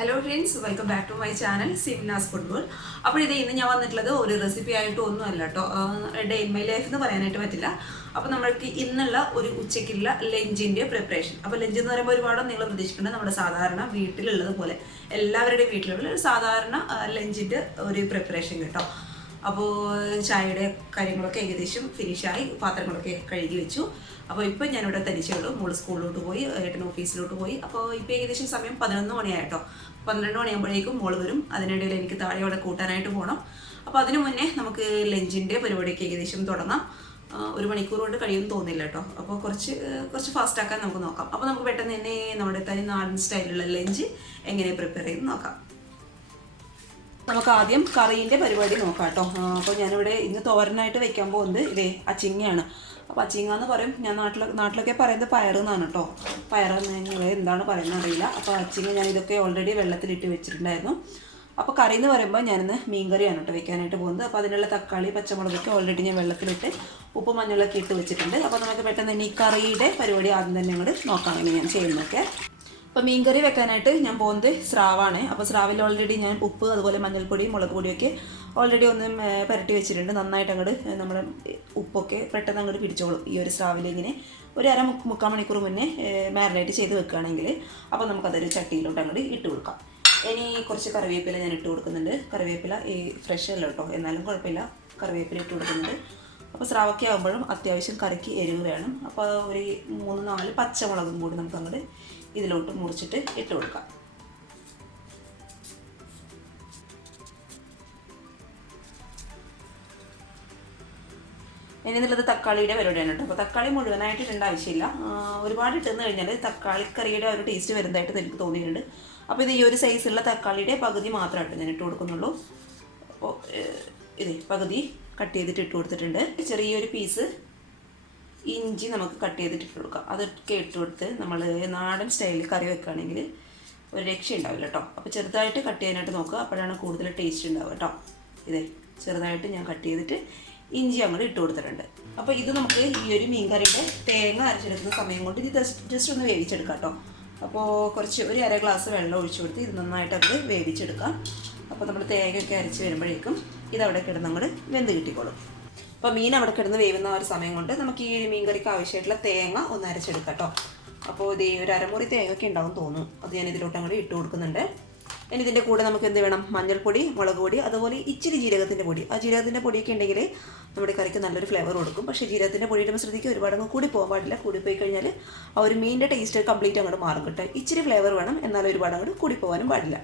Hello friends, welcome back to my channel Simnas football. അപ്പോൾ ഇന്ന് ഞാൻ വന്നിട്ടുള്ളത് ഒരു റെസിപ്പി ആയിട്ട് ഒന്നുമല്ല കേട്ടോ. ഡേ ഇൻ മൈ ലൈഫ് എന്ന് പറയാനായിട്ട് പറ്റില്ല. അപ്പോൾ നമ്മൾക്ക് ഇന്നുള്ള ഒരു ഉച്ചയ്ക്കുള്ള ലഞ്ചിൻ്റെ പ്രിപ്പറേഷൻ. അപ്പോൾ ലഞ്ച് എന്ന് പറയുമ്പോൾ ഒരുപാട് നിങ്ങൾ പ്രതീക്ഷിക്കേണ്ടത് നമ്മുടെ സാധാരണ വീട്ടിലുള്ളത് പോലെ എല്ലാവരുടെയും വീട്ടിലുള്ള ഒരു സാധാരണ ലഞ്ചിൻ്റെ ഒരു പ്രിപ്പറേഷൻ കേട്ടോ. അപ്പോൾ ചായയുടെ കാര്യങ്ങളൊക്കെ ഏകദേശം ഫിനിഷായി, പാത്രങ്ങളൊക്കെ കഴുകി വെച്ചു. അപ്പോൾ ഇപ്പോൾ ഞാനിവിടെ തനിച്ചേ ഉള്ളൂ. മോള് സ്കൂളിലോട്ട് പോയി, ഏട്ടൻ ഓഫീസിലോട്ട് പോയി. അപ്പോൾ ഇപ്പോൾ ഏകദേശം സമയം 11 മണിയായിട്ടോ. 12 മണിയാകുമ്പോഴേക്കും മോള് വരും. അതിനിടയിൽ എനിക്ക് താഴെ അവിടെ കൂട്ടാനായിട്ട് പോകണം. അപ്പോൾ അതിനു മുന്നേ നമുക്ക് ലഞ്ചിൻ്റെ പരിപാടിയൊക്കെ ഏകദേശം തുടങ്ങാം. 1 മണിക്കൂർ കൊണ്ട് കഴിയുമെന്ന് തോന്നില്ല കേട്ടോ. അപ്പോൾ കുറച്ച് ഫാസ്റ്റ് ആക്കാൻ നമുക്ക് നോക്കാം. അപ്പോൾ നമുക്ക് പെട്ടെന്ന് തന്നെ നമ്മുടെ തനി നാടൻ സ്റ്റൈലിലുള്ള ലഞ്ച് എങ്ങനെ പ്രിപ്പയർ ചെയ്ത് നോക്കാം. നമുക്ക് ആദ്യം കറീൻ്റെ പരിപാടി നോക്കാം കേട്ടോ. അപ്പോൾ ഞാനിവിടെ ഇന്ന് തോരനായിട്ട് വെക്കാൻ പോകുന്നത് ഇതേ അച്ചിങ്ങയാണ്. അപ്പോൾ അച്ചിങ്ങ എന്ന് പറയും, ഞാൻ നാട്ടിലൊക്കെ പറയുന്നത് പയറെന്നാണ് കേട്ടോ. പയറെന്ന് എന്താണ് പറയുന്നത് അറിയില്ല. അപ്പോൾ അച്ചിങ്ങ ഞാൻ ഇതൊക്കെ ഓൾറെഡി വെള്ളത്തിലിട്ട് വെച്ചിട്ടുണ്ടായിരുന്നു. അപ്പോൾ കറി എന്ന് പറയുമ്പോൾ ഞാനിന്ന് മീൻകറിയാണ് കേട്ടോ വെക്കാനായിട്ട് പോകുന്നത്. അപ്പോൾ അതിനുള്ള തക്കാളി, പച്ചമുളകൊക്കെ ഓൾറെഡി ഞാൻ വെള്ളത്തിലിട്ട് ഉപ്പ് മഞ്ഞളൊക്കെ ഇട്ട് വെച്ചിട്ടുണ്ട്. അപ്പോൾ നമുക്ക് പെട്ടെന്ന് തന്നെ ഈ കറിയുടെ പരിപാടി ആദ്യം തന്നെ അങ്ങോട്ട് നോക്കാം എങ്ങനെ ഞാൻ ചെയ്യുന്നതൊക്കെ. അപ്പോൾ മീൻകറി വെക്കാനായിട്ട് ഞാൻ പോകുന്നത് സ്രാവാണ്. അപ്പോൾ സ്രാവിൽ ഓൾറെഡി ഞാൻ ഉപ്പ്, അതുപോലെ മഞ്ഞൾപ്പൊടി, മുളക് പൊടിയൊക്കെ ഓൾറെഡി ഒന്ന് പുരട്ടി വെച്ചിട്ടുണ്ട്. നന്നായിട്ട് അങ്ങോട്ട് നമ്മുടെ ഉപ്പൊക്കെ പെട്ടെന്ന് അങ്ങോട്ട് പിടിച്ചോളും ഈ ഒരു സ്രാവിൽ. ഇങ്ങനെ ഒരു മുക്കാൽ മണിക്കൂർ മുന്നേ മാരിനേറ്റ് ചെയ്ത് വെക്കുകയാണെങ്കിൽ അപ്പോൾ നമുക്കതൊരു ചട്ടിയിലോട്ട് അങ്ങോട്ട് ഇട്ട് കൊടുക്കാം. ഇനി കുറച്ച് കറിവേപ്പില ഞാൻ ഇട്ട് കൊടുക്കുന്നുണ്ട്. കറിവേപ്പില ഈ ഫ്രഷ് അല്ല കേട്ടോ, എന്നാലും കുഴപ്പമില്ല, കറിവേപ്പില ഇട്ട് കൊടുക്കുന്നുണ്ട്. അപ്പോൾ സ്രാവൊക്കെ ആകുമ്പോഴും അത്യാവശ്യം കറിക്ക് എരിവ് വേണം. അപ്പോൾ ഒരു 3-4 പച്ചമുളകും കൂടി നമുക്ക് അങ്ങോട്ട് ഇതിലോട്ട് മുറിച്ചിട്ട് ഇട്ട് കൊടുക്കാം. ഇനി എന്നുള്ളത് തക്കാളിയുടെ പരിപാടിയാണ് കേട്ടോ. അപ്പോൾ തക്കാളി മുഴുവനായിട്ട് ഇടേണ്ട ആവശ്യമില്ല. ഒരുപാട് ഇട്ടെന്ന് കഴിഞ്ഞാൽ തക്കാളിക്കറിയുടെ ഒരു ടേസ്റ്റ് വരുന്നതായിട്ട് എനിക്ക് തോന്നിയിട്ടുണ്ട്. അപ്പോൾ ഇത് ഈ ഒരു സൈസുള്ള തക്കാളിയുടെ പകുതി മാത്രമായിട്ട് ഞാൻ ഇട്ട് കൊടുക്കുന്നുള്ളൂ. അപ്പോൾ ഇതേ പകുതി കട്ട് ചെയ്തിട്ട് ഇട്ട് കൊടുത്തിട്ടുണ്ട്. ചെറിയൊരു പീസ് ഇഞ്ചി നമുക്ക് കട്ട് ചെയ്തിട്ട് ഇട്ട് കൊടുക്കാം. അതൊക്കെ ഇട്ട് കൊടുത്ത് നമ്മൾ നാടൻ സ്റ്റൈലിൽ കറി വെക്കുകയാണെങ്കിൽ ഒരു രക്ഷ ഉണ്ടാവില്ല കേട്ടോ. അപ്പോൾ ചെറുതായിട്ട് കട്ട് ചെയ്യാനായിട്ട് നോക്കുക, അപ്പോഴാണ് കൂടുതൽ ടേസ്റ്റ് ഉണ്ടാവുക കേട്ടോ. ഇതേ ചെറുതായിട്ട് ഞാൻ കട്ട് ചെയ്തിട്ട് ഇഞ്ചി അങ്ങോട്ട് ഇട്ട് കൊടുത്തിട്ടുണ്ട്. അപ്പോൾ ഇത് നമുക്ക് ഈ ഒരു മീൻ കറിയുടെ തേങ്ങ അരച്ചെടുക്കുന്ന സമയം കൊണ്ട് ഇത് ജസ്റ്റ് ഒന്ന് വേവിച്ചെടുക്കാം കേട്ടോ. അപ്പോൾ ഒരു അര ഗ്ലാസ് വെള്ളം ഒഴിച്ചു കൊടുത്ത് ഇത് നന്നായിട്ട് അത് വേവിച്ചെടുക്കാം. അപ്പോൾ നമ്മൾ തേങ്ങയൊക്കെ അരച്ച് വരുമ്പോഴേക്കും ഇതവിടെ കിടന്ന് അങ്ങോട്ട് വെന്ത് കിട്ടിക്കോളും. അപ്പോൾ മീൻ അവിടെ കിടന്ന് വേവുന്ന ഒരു സമയം കൊണ്ട് നമുക്ക് ഈ മീൻ കറിക്ക് ആവശ്യമായിട്ടുള്ള തേങ്ങ ഒന്ന് അരച്ചെടുക്കാം കേട്ടോ. അപ്പോൾ ഇത് ഒരു അരമുറി തേങ്ങയൊക്കെ ഉണ്ടാവും തോന്നുന്നു. അത് ഞാൻ ഇതിലോട്ട് അങ്ങോട്ട് ഇട്ട് കൊടുക്കുന്നുണ്ട്. ഇനി ഇതിൻ്റെ കൂടെ നമുക്ക് എന്ത് വേണം? മഞ്ഞൾപ്പൊടി, മുളക് പൊടി, അതുപോലെ ഇച്ചിരി ജീരകത്തിൻ്റെ പൊടി. ആ ജീരകത്തിൻ്റെ പൊടിയൊക്കെ ഉണ്ടെങ്കിൽ നമ്മുടെ കറിക്ക് നല്ലൊരു ഫ്ലേവർ കൊടുക്കും. പക്ഷേ ജീരകത്തിൻ്റെ പൊടി ഇടുമ്പോൾ ശ്രദ്ധിക്കുക, ഒരുപാടങ്ങ് കൂടി പോകാൻ പാടില്ല. കൂടിപ്പോയി കഴിഞ്ഞാൽ ആ ഒരു മീനിൻ്റെ ടേസ്റ്റ് കംപ്ലീറ്റ് അങ്ങോട്ട് മാറും കേട്ടോ. ഇച്ചിരി ഫ്ലേവർ വേണം, എന്നാലും ഒരുപാട് അങ്ങോട്ട് കൂടി പോകാനും പാടില്ല.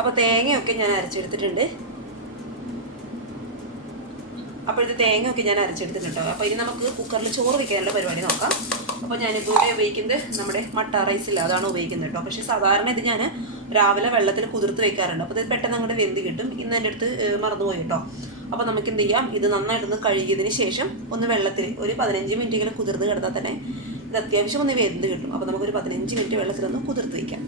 അപ്പോൾ തേങ്ങയൊക്കെ ഞാൻ അരച്ചെടുത്തിട്ടുണ്ട്. അപ്പോൾ ഇത് തേങ്ങയൊക്കെ ഞാൻ അരച്ചെടുത്തിട്ടുണ്ട്. അപ്പോൾ ഇനി നമുക്ക് കുക്കറിൽ ചോറ് വയ്ക്കാനുള്ള പരിപാടി നോക്കാം. അപ്പോൾ ഞാനിതിലൂടെ ഉപയോഗിക്കുന്നത് നമ്മുടെ മട്ട റൈസില്ല, അതാണ് ഉപയോഗിക്കുന്നത് കേട്ടോ. പക്ഷേ സാധാരണ ഇത് ഞാൻ രാവിലെ വെള്ളത്തിൽ കുതിർത്ത് വെക്കാറുണ്ട്. അപ്പോൾ ഇത് പെട്ടെന്ന് അങ്ങോട്ട് വെന്ത് കിട്ടും. ഇന്ന് എൻ്റെ അടുത്ത് മറന്നുപോയി കേട്ടോ. അപ്പോൾ നമുക്ക് എന്ത് ചെയ്യാം, ഇത് നന്നായിട്ടൊന്ന് കഴുകിയതിന് ശേഷം ഒന്ന് വെള്ളത്തിൽ ഒരു 15 മിനിറ്റെങ്കിലും കുതിർത്ത് കിടന്നാൽ തന്നെ ഇത് അത്യാവശ്യം ഒന്ന് വെന്ത് കിട്ടും. അപ്പോൾ നമുക്കൊരു 15 മിനിറ്റ് വെള്ളത്തിലൊന്ന് കുതിർത്ത് വയ്ക്കാം.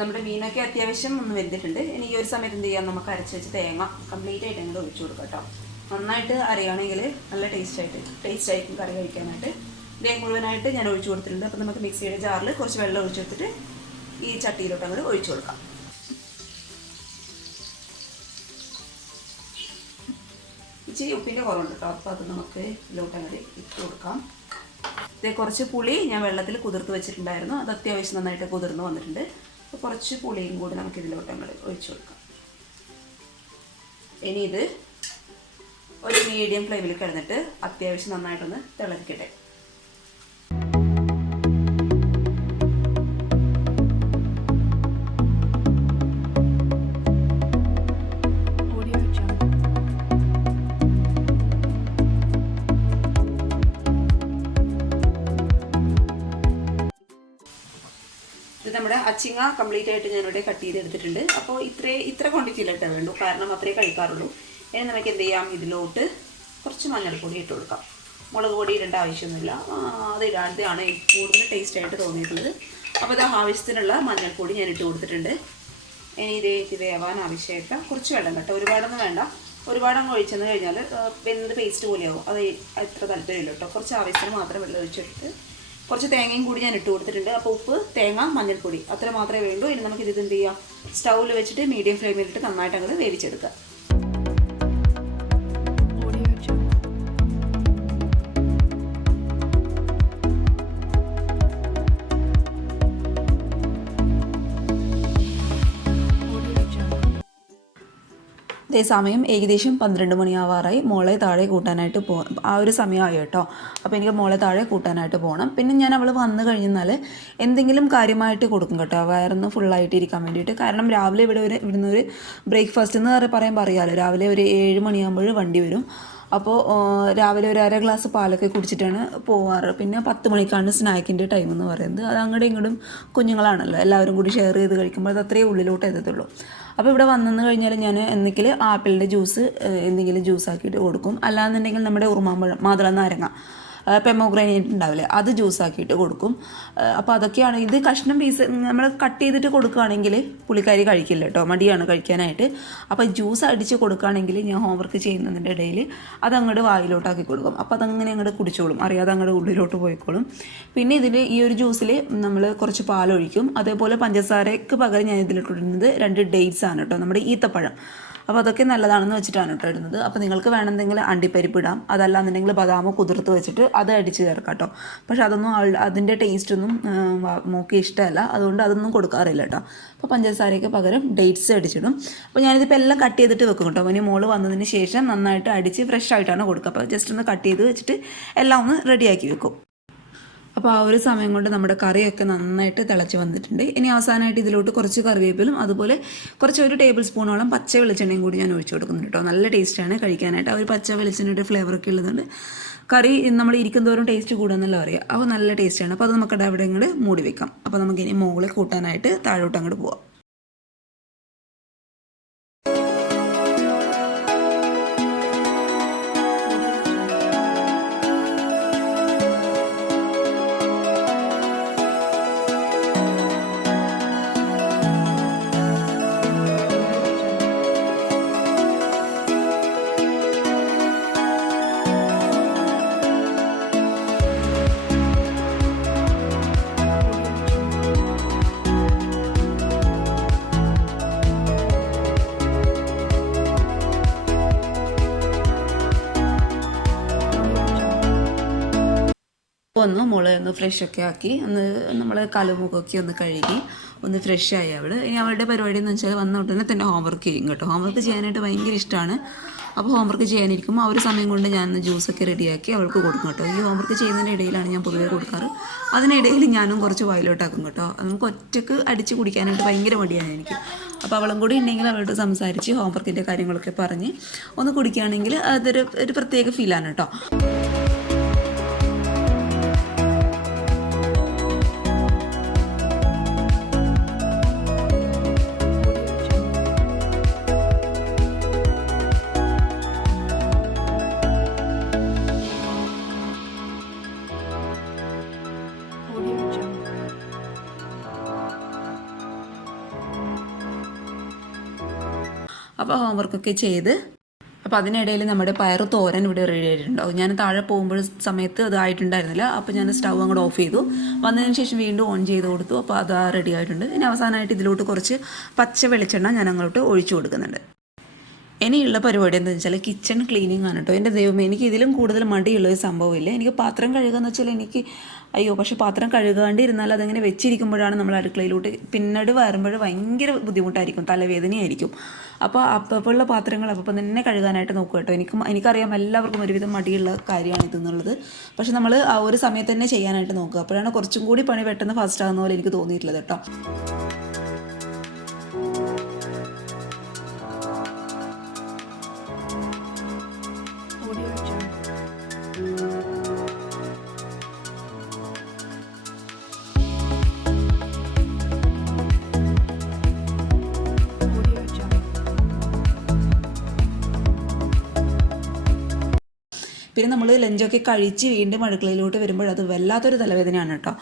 നമ്മുടെ മീനൊക്കെ അത്യാവശ്യം ഒന്ന് വെന്തിട്ടുണ്ട്. ഇനി ഈ ഒരു സമയത്ത് എന്ത് ചെയ്യാം, നമുക്ക് അരച്ച് വെച്ച് തേങ്ങ കംപ്ലീറ്റ് ആയിട്ട് അങ്ങോട്ട് ഒഴിച്ചു കൊടുക്കാം കേട്ടോ. നന്നായിട്ട് അരയുകയാണെങ്കിൽ നല്ല ടേസ്റ്റ് ആയിരിക്കും കറി കഴിക്കാനായിട്ട്. തേങ്ങ മുഴുവനായിട്ട് ഞാൻ ഒഴിച്ചു കൊടുത്തിട്ടുണ്ട്. അപ്പോൾ നമുക്ക് മിക്സിയുടെ ജാറിൽ കുറച്ച് വെള്ളം ഒഴിച്ചു കൊടുത്തിട്ട് ഈ ചട്ടിയിലോട്ട് അങ്ങോട്ട് ഒഴിച്ചു കൊടുക്കാം. ഇച്ചിരി ഉപ്പിൻ്റെ കുറവുണ്ട് കേട്ടോ. അപ്പോൾ അത് നമുക്ക് ഇതിലോട്ട് അങ്ങോട്ട് ഇട്ട് കൊടുക്കാം. ഇതേ കുറച്ച് പുളി ഞാൻ വെള്ളത്തിൽ കുതിർത്ത് വെച്ചിട്ടുണ്ടായിരുന്നു. അത് അത്യാവശ്യം നന്നായിട്ട് കുതിർന്ന് വന്നിട്ടുണ്ട്. അപ്പോൾ കുറച്ച് പുളിയും കൂടി നമുക്ക് ഇതിലോട്ട് അങ്ങോട്ട് ഒഴിച്ചു കൊടുക്കാം. ഇനി ഇത് ഒരു മീഡിയം ഫ്ലെയിമിൽ കിടന്നിട്ട് അത്യാവശ്യം നന്നായിട്ടൊന്ന് തിളക്കട്ടെ. ഇത് നമ്മുടെ അച്ചിങ്ങ കംപ്ലീറ്റ് ആയിട്ട് ഞാനിവിടെ കട്ട് ചെയ്തെടുത്തിട്ടുണ്ട്. അപ്പോൾ ഇത്ര ക്വാണ്ടിറ്റിയിലിട്ടേ വേണ്ടൂ, കാരണം അത്രേ കഴിക്കാറുള്ളൂ. ഇനി നമുക്ക് എന്ത് ചെയ്യാം, ഇതിലോട്ട് കുറച്ച് മഞ്ഞൾപ്പൊടി ഇട്ട് കൊടുക്കാം. മുളക് പൊടി ഇടേണ്ട ആവശ്യമൊന്നുമില്ല, അത് ഇടാതെയാണ് കൂടുതൽ ടേസ്റ്റായിട്ട് തോന്നിയിട്ടുള്ളത്. അപ്പോൾ ഇത് ആവശ്യത്തിനുള്ള മഞ്ഞൾപ്പൊടി ഞാൻ ഇട്ട് കൊടുത്തിട്ടുണ്ട്. ഇനി ഇത് വേവാൻ ആവശ്യമായിട്ട് കുറച്ച് വെള്ളം കേട്ടോ, ഒരുപാടൊന്നും വേണ്ട. ഒരുപാടങ്ങ് ഒഴിച്ചെന്ന് കഴിഞ്ഞാൽ വെന്ത് പേസ്റ്റ് പോലെയാവും. അത് അത്ര താല്പര്യമില്ല കേട്ടോ. കുറച്ച് ആവശ്യത്തിന് മാത്രം വെള്ളം ഒഴിച്ചെടുത്ത് കുറച്ച് തേങ്ങയും കൂടി ഞാൻ ഇട്ട് കൊടുത്തിട്ടുണ്ട്. അപ്പോൾ ഉപ്പ്, തേങ്ങ, മഞ്ഞൾപ്പൊടി അത്ര മാത്രമേ വേണ്ടൂ. ഇനി നമുക്ക് ഇത് എന്ത് ചെയ്യാം, സ്റ്റൗവിൽ വെച്ചിട്ട് മീഡിയം ഫ്ലെയിമിലിട്ട് നന്നായിട്ട് അങ്ങോട്ട് വേവിച്ചെടുക്കുക. അതേ സമയം ഏകദേശം 12 മണിയാവാറായി. മോളെ താഴെ കൂട്ടാനായിട്ട് ആ ഒരു സമയമായി കേട്ടോ. അപ്പോൾ എനിക്ക് മോളെ താഴെ കൂട്ടാനായിട്ട് പോകണം. പിന്നെ ഞാൻ അവൾ വന്നു കഴിഞ്ഞാൽ എന്തെങ്കിലും കാര്യമായിട്ട് കൊടുക്കും കേട്ടോ, വയറൊന്ന് ഫുള്ളായിട്ട് ഇരിക്കാൻ വേണ്ടിയിട്ട്. കാരണം രാവിലെ ഇവിടുന്ന് ഒരു ബ്രേക്ക്ഫാസ്റ്റ് എന്ന് പറയുമ്പോൾ അറിയാമല്ലോ, രാവിലെ ഒരു 7 മണിയാകുമ്പോൾ വണ്ടി വരും. അപ്പോൾ രാവിലെ ഒരു അര ഗ്ലാസ് പാലൊക്കെ കുടിച്ചിട്ടാണ് പോവാറ്. പിന്നെ 10 മണിക്കാണ് സ്നാക്കിൻ്റെ ടൈം എന്ന് പറയുന്നത്. അത് അങ്ങോട്ടും ഇങ്ങോട്ടും കുഞ്ഞുങ്ങളാണല്ലോ, എല്ലാവരും കൂടി ഷെയർ ചെയ്ത് കഴിക്കുമ്പോൾ അത് അത്രയും ഉള്ളിലോട്ട് എത്തത്തുള്ളൂ. അപ്പോൾ ഇവിടെ വന്നെന്ന് കഴിഞ്ഞാൽ ഞാൻ എന്തെങ്കിലും ആപ്പിളിൻ്റെ ജ്യൂസ് എന്തെങ്കിലും ജ്യൂസാക്കിയിട്ട് കൊടുക്കും. അല്ലാന്നുണ്ടെങ്കിൽ നമ്മുടെ ഉറുമാമ്പഴം, മാതള നാരങ്ങ, പെമോഗ്രാനേറ്റ് ഉണ്ടാവില്ലേ, അത് ജ്യൂസാക്കിയിട്ട് കൊടുക്കും. അപ്പോൾ അതൊക്കെയാണ്. ഇത് കഷ്ണം പീസ് നമ്മൾ കട്ട് ചെയ്തിട്ട് കൊടുക്കുകയാണെങ്കിൽ പുള്ളിക്കാരി കഴിക്കില്ല കേട്ടോ, മടിയാണ് കഴിക്കാനായിട്ട്. അപ്പോൾ ജ്യൂസ് അടിച്ച് കൊടുക്കുകയാണെങ്കിൽ ഞാൻ ഹോംവർക്ക് ചെയ്യുന്നതിൻ്റെ ഇടയിൽ അതങ്ങോട്ട് വായിലോട്ടാക്കി കൊടുക്കും. അപ്പോൾ അതങ്ങനെ അങ്ങോട്ട് കുടിച്ചോളും, അറിയാതെ അങ്ങോട്ട് ഉള്ളിലോട്ട് പോയിക്കോളും. പിന്നെ ഇതിൽ ഈ ഒരു ജ്യൂസിൽ നമ്മൾ കുറച്ച് പാലൊഴിക്കും. അതേപോലെ പഞ്ചസാരയ്ക്ക് പകരം ഞാൻ ഇതിലിട്ടിടുന്നത് 2 ഡേറ്റ്സ് ആണ് കേട്ടോ, നമ്മുടെ ഈത്തപ്പഴം. അപ്പോൾ അതൊക്കെ നല്ലതാണെന്ന് വെച്ചിട്ടാണ് കേട്ടോ ഇടുന്നത്. അപ്പോൾ നിങ്ങൾക്ക് വേണമെങ്കിൽ അണ്ടിപ്പരിപ്പ് ഇടാം, അതല്ലാന്നുണ്ടെങ്കിൽ ബദാമോ കുതിർത്ത് വെച്ചിട്ട് അത് അടിച്ച് ചേർക്കാം കേട്ടോ. പക്ഷെ അതൊന്നും അതിൻ്റെ ടേസ്റ്റൊന്നും മോക്ക് ഇഷ്ടമല്ല, അതുകൊണ്ട് അതൊന്നും കൊടുക്കാറില്ല കേട്ടോ. അപ്പോൾ പഞ്ചസാരയ്ക്ക് പകരം ഡേറ്റ്സ് അടിച്ചിടും. അപ്പോൾ ഞാനിതിപ്പോൾ എല്ലാം കട്ട് ചെയ്തിട്ട് വെക്കും കേട്ടോ. ഇനി മോള് വന്നതിന് ശേഷം നന്നായിട്ട് അടിച്ച് ഫ്രഷ് ആയിട്ടാണ് കൊടുക്കുക. അപ്പോൾ ജസ്റ്റ് ഒന്ന് കട്ട് ചെയ്ത് വെച്ചിട്ട് എല്ലാം ഒന്ന് റെഡിയാക്കി വെക്കും. അപ്പോൾ ആ ഒരു സമയം കൊണ്ട് നമ്മുടെ കറിയൊക്കെ നന്നായിട്ട് തിളച്ച് വന്നിട്ടുണ്ട്. ഇനി അവസാനമായിട്ട് ഇതിലോട്ട് കുറച്ച് കറിവേപ്പിലും അതുപോലെ കുറച്ച് 1 ടേബിൾ സ്പൂണോളം പച്ച വെളിച്ചെണ്ണയും കൂടി ഞാൻ ഒഴിച്ചു കൊടുക്കുന്നുണ്ട് കേട്ടോ. നല്ല ടേസ്റ്റാണ് കഴിക്കാനായിട്ട്. ആ ഒരു പച്ച വെളിച്ചെണ്ണയുടെ ഫ്ലേവറൊക്കെ ഉള്ളതുകൊണ്ട് കറി നമ്മൾ ഇരിക്കുന്നതോറും ടേസ്റ്റ് കൂടുമെന്നല്ല പറയുക. അപ്പോൾ നല്ല ടേസ്റ്റാണ്. അപ്പോൾ അത് നമുക്കവിടെ അവിടെ ഇങ്ങോട്ട് മൂടി വെക്കാം. അപ്പോൾ നമുക്കിനി മുകളെ കൂട്ടാനായിട്ട് താഴോട്ട് അങ്ങോട്ട് പോവാം. ഒന്ന് മോളെ ഒന്ന് ഫ്രഷൊക്കെ ആക്കി ഒന്ന് നമ്മൾ കലുമുഖമൊക്കെ ഒന്ന് കഴുകി ഒന്ന് ഫ്രഷായി അവൾ. ഇനി അവളുടെ പരിപാടി എന്ന് വെച്ചാൽ വന്ന ഉടനെ തന്നെ ഹോംവർക്ക് ചെയ്യും കേട്ടോ. ഹോംവർക്ക് ചെയ്യാനായിട്ട് ഭയങ്കര ഇഷ്ടമാണ്. അപ്പോൾ ഹോംവർക്ക് ചെയ്യാനിരിക്കുമ്പോൾ ആ ഒരു സമയം കൊണ്ട് ഞാൻ ജ്യൂസൊക്കെ റെഡിയാക്കി അവൾക്ക് കൊടുക്കും കേട്ടോ. ഈ ഹോംവർക്ക് ചെയ്യുന്നതിൻ്റെ ഇടയിലാണ് ഞാൻ പൊതുവേ കൊടുക്കാറ്. അതിനിടയിൽ ഞാനും കുറച്ച് വായിലോട്ടാക്കും കേട്ടോ. നമുക്ക് ഒറ്റക്ക് അടിച്ച് കുടിക്കാനായിട്ട് ഭയങ്കര മടിയാണ് എനിക്ക്. അപ്പോൾ അവളും കൂടി ഉണ്ടെങ്കിൽ അവളോട് സംസാരിച്ച് ഹോംവർക്കിൻ്റെ കാര്യങ്ങളൊക്കെ പറഞ്ഞ് ഒന്ന് കുടിക്കുകയാണെങ്കിൽ ഒരു പ്രത്യേക ഫീലാണ് കേട്ടോ. അപ്പോൾ ഹോംവർക്കൊക്കെ ചെയ്ത് അപ്പോൾ അതിനിടയിൽ നമ്മുടെ പയർ തോരൻ ഇവിടെ റെഡി ആയിട്ടുണ്ടാവും. ഞാൻ താഴെ പോകുമ്പോൾ സമയത്ത് അത് ആയിട്ടുണ്ടായിരുന്നില്ല. അപ്പോൾ ഞാൻ സ്റ്റൗ അങ്ങോട്ട് ഓഫ് ചെയ്തു. വന്നതിന് ശേഷം വീണ്ടും ഓൺ ചെയ്ത് കൊടുത്തു. അപ്പോൾ അത് റെഡി ആയിട്ടുണ്ട്. ഇനി അവസാനമായിട്ട് ഇതിലോട്ട് കുറച്ച് പച്ച വെളിച്ചെണ്ണ ഞാൻ അങ്ങോട്ട് ഒഴിച്ചു കൊടുക്കുന്നുണ്ട്. ഇനിയുള്ള പരിപാടി എന്താണെന്ന് വെച്ചാൽ കിച്ചൺ ക്ലീനിങ് ആണ് കേട്ടോ. എൻ്റെ ദൈവമേ, എനിക്ക് ഇതിലും കൂടുതൽ മടിയുള്ളൊരു സംഭവമില്ല. എനിക്ക് പാത്രം കഴുകുകയെന്ന് വെച്ചാൽ എനിക്ക് പക്ഷേ പാത്രം കഴുകാണ്ടിരുന്നാൽ അതങ്ങനെ വെച്ചിരിക്കുമ്പോഴാണ് നമ്മൾ അടുക്കളയിലോട്ട് പിന്നീട് വരുമ്പോൾ ഭയങ്കര ബുദ്ധിമുട്ടായിരിക്കും, തലവേദനയായിരിക്കും. അപ്പോൾ അപ്പപ്പോഴുള്ള പാത്രങ്ങൾ അപ്പം തന്നെ കഴുകാനായിട്ട് നോക്കുക കേട്ടോ. എനിക്കറിയാം എല്ലാവർക്കും ഒരുവിധം മടിയുള്ള കാര്യമാണ് ഇതെന്നുള്ളത്. പക്ഷെ നമ്മൾ ആ ഒരു സമയത്ത് തന്നെ ചെയ്യാനായിട്ട് നോക്കുക. അപ്പോഴാണ് കുറച്ചും കൂടി പണി പെട്ടെന്ന് ഫാസ്റ്റ് ആകുന്ന പോലെ എനിക്ക് തോന്നിയിട്ടുള്ളത് കേട്ടോ. പിന്നെ നമ്മൾ ലഞ്ചൊക്കെ കഴിച്ച് വീണ്ടും അടുക്കളയിലോട്ട് വരുമ്പോൾ അത് വല്ലാത്തൊരു തലവേദനയാണ് കേട്ടോ.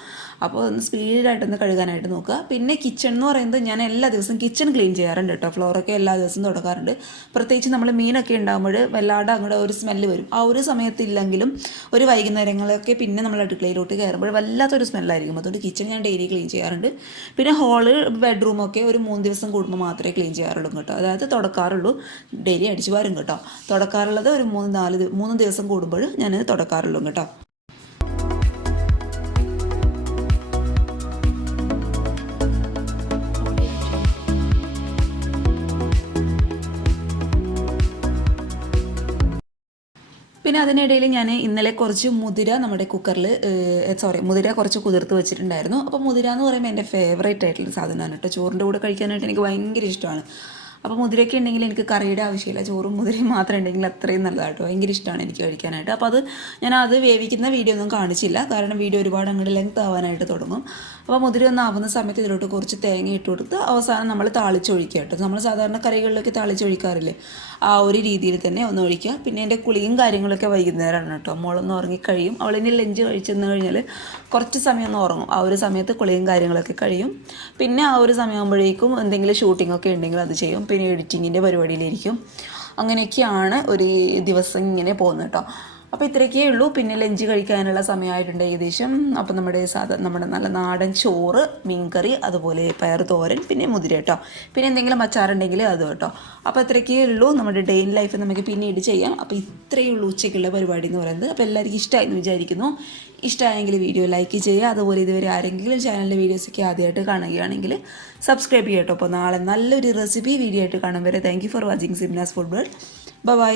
അപ്പോൾ ഒന്ന് സ്പീഡായിട്ടൊന്ന് കഴുകാനായിട്ട് നോക്കുക. പിന്നെ കിച്ചൺ എന്ന് പറയുന്നത് ഞാൻ എല്ലാ ദിവസവും കിച്ചൺ ക്ലീൻ ചെയ്യാറുണ്ട് കേട്ടോ. ഫ്ലോറൊക്കെ എല്ലാ ദിവസവും തുടക്കാറുണ്ട്. പ്രത്യേകിച്ച് നമ്മൾ മീനൊക്കെ ഉണ്ടാകുമ്പോൾ വല്ലാണ്ട് അങ്ങോട്ട് ഒരു സ്മെല്ല് വരും. ആ ഒരു സമയത്തില്ലെങ്കിലും ഒരു വൈകുന്നേരങ്ങളൊക്കെ പിന്നെ നമ്മൾ അടുക്കളയിലോട്ട് കയറുമ്പോൾ വല്ലാത്തൊരു സ്മെല്ലായിരിക്കും. അതുകൊണ്ട് കിച്ചൺ ഞാൻ ഡെയിലി ക്ലീൻ ചെയ്യാറുണ്ട്. പിന്നെ ഹോള് ബെഡ്റൂമൊക്കെ ഒരു 3 ദിവസം കൂടുമ്പോൾ മാത്രമേ ക്ലീൻ ചെയ്യാറുള്ളൂ കേട്ടോ. അതായത് തുടക്കാറുള്ളൂ. ഡെയിലി അടിച്ചു വാരും കേട്ടോ. തുടക്കാറുള്ളത് ഒരു 3 ദിവസം കൂടുമ്പോൾ ഞാൻ തുടക്കാറുള്ളൂ കേട്ടോ. പിന്നെ അതിനിടയിൽ ഞാൻ ഇന്നലെ കുറച്ച് മുതിര നമ്മുടെ കുക്കറിൽ മുതിര കുറച്ച് കുതിർത്ത് വെച്ചിട്ടുണ്ടായിരുന്നു. അപ്പോൾ മുതിര എന്ന് പറയുമ്പോൾ എൻ്റെ ഫേവറേറ്റ് ആയിട്ടുള്ള സാധനമാണ് കേട്ടോ. ചോറിൻ്റെ കൂടെ കഴിക്കാനായിട്ട് എനിക്ക് ഭയങ്കര ഇഷ്ടമാണ്. അപ്പോൾ മുതിരയൊക്കെ ഉണ്ടെങ്കിൽ എനിക്ക് കറിയുടെ ആവശ്യമില്ല, ചോറും മുതിരയും മാത്രം ഉണ്ടെങ്കിൽ അത്രയും നല്ലതാട്ടോ. ഭയങ്കര ഇഷ്ടമാണ് എനിക്ക് കഴിക്കാനായിട്ട്. അപ്പോൾ അത് വേവിക്കുന്ന വീഡിയോ ഒന്നും കാണിച്ചില്ല, കാരണം വീഡിയോ ഒരുപാട് അങ്ങോട്ട് ലെങ്ത് ആവാനായിട്ട് തുടങ്ങും. അപ്പോൾ മുതിര ഒന്ന് ആവുന്ന സമയത്ത് ഇതിലോട്ട് കുറച്ച് തേങ്ങ ഇട്ട് കൊടുത്ത് അവസാനം നമ്മൾ താളിച്ചൊഴിക്കുക കേട്ടോ. നമ്മൾ സാധാരണ കറികളിലൊക്കെ താളിച്ചൊഴിക്കാറില്ലേ, ആ ഒരു രീതിയിൽ തന്നെ ഒന്ന് ഒഴിക്കുക. പിന്നെ എൻ്റെ കുളിയും കാര്യങ്ങളൊക്കെ വൈകുന്നേരമാണ് കേട്ടോ. മോളൊന്ന് ഉറങ്ങിക്കഴിയും. അവളിനി ലഞ്ച് കഴിച്ചെന്ന് കഴിഞ്ഞാൽ കുറച്ച് സമയം ഒന്ന് ഉറങ്ങും. ആ ഒരു സമയത്ത് കുളിയും കാര്യങ്ങളൊക്കെ കഴിയും. പിന്നെ ആ ഒരു സമയമാകുമ്പോഴേക്കും എന്തെങ്കിലും ഷൂട്ടിങ്ങൊക്കെ ഉണ്ടെങ്കിൽ അത് ചെയ്യും. പിന്നെ എഡിറ്റിങ്ങിൻ്റെ പരിപാടിയിലിരിക്കും. അങ്ങനെയൊക്കെയാണ് ഒരു ദിവസം ഇങ്ങനെ പോകുന്നത് കേട്ടോ. അപ്പോൾ ഇത്രയൊക്കെ ഉള്ളൂ. പിന്നെ ലഞ്ച് കഴിക്കാനുള്ള സമയമായിട്ടുണ്ട് ഏകദേശം. അപ്പോൾ നമ്മുടെ നല്ല നാടൻ ചോറ്, മീൻകറി, അതുപോലെ പയർ തോരൻ, പിന്നെ മുതിര കേട്ടോ. പിന്നെ എന്തെങ്കിലും അച്ചാറുണ്ടെങ്കിൽ അത് കേട്ടോ. അപ്പോൾ ഇത്രയൊക്കെ ഉള്ളൂ. നമ്മുടെ ഡേ ഇൻ ലൈഫ് നമുക്ക് പിന്നീട് ചെയ്യാം. അപ്പോൾ ഇത്രയേ ഉള്ളൂ ഉച്ചയ്ക്കുള്ള പരിപാടി എന്ന് പറയുന്നത്. അപ്പോൾ എല്ലാവർക്കും ഇഷ്ടമായെന്ന് വിചാരിക്കുന്നു. ഇഷ്ടമായെങ്കിൽ വീഡിയോ ലൈക്ക് ചെയ്യുക. അതുപോലെ ഇതുവരെ ആരെങ്കിലും ചാനലിലെ വീഡിയോസൊക്കെ ആദ്യമായിട്ട് കാണുകയാണെങ്കിൽ സബ്സ്ക്രൈബ് ചെയ്യാം കേട്ടോ. അപ്പോൾ നാളെ നല്ലൊരു റെസിപ്പി വീഡിയോ ആയിട്ട് കാണും വരെ thank you for watching Simnas food world. By.